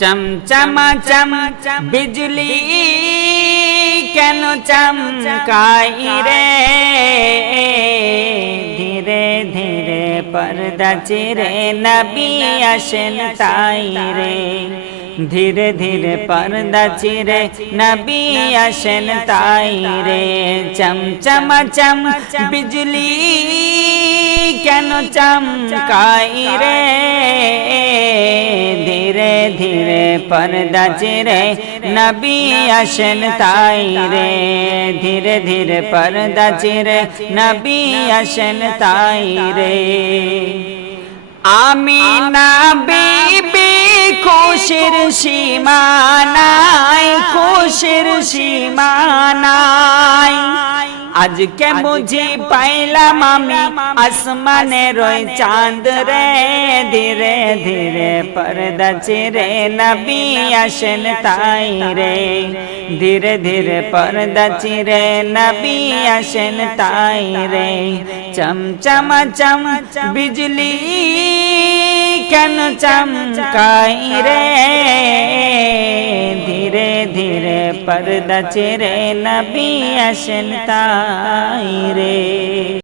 চমচমা চম চম বিজলি কেন চমকাই রে? ধীরে ধীরে পর্দা চিরে নবী আসেন তাই রে। ধীরে ধীরে পর্দা চিরে নবী আসেন তাই রে। চমচমা চম চম বিজলি কেন চমকাই রে? পর্দা চিরে নবী আসেন তাই রে। ধীরে ধীরে পর্দা চিরে নবী আসেন তাই রে। আমি না বিবি খুশির সীমানাই খুশির সীমানাই আজকে বুঝি পাইলাম আমি আসমানে রই চাঁদ রে ধীরে ধীরে পর্দা চিরে নবী আসেন তাই রে। ধীরে ধীরে পর্দা চিরে নবী আসেন তাই রে। চমচমা চম বিজলি কেন চমকাই রে? পর্দা চেরে নবী আসেন তাই রে।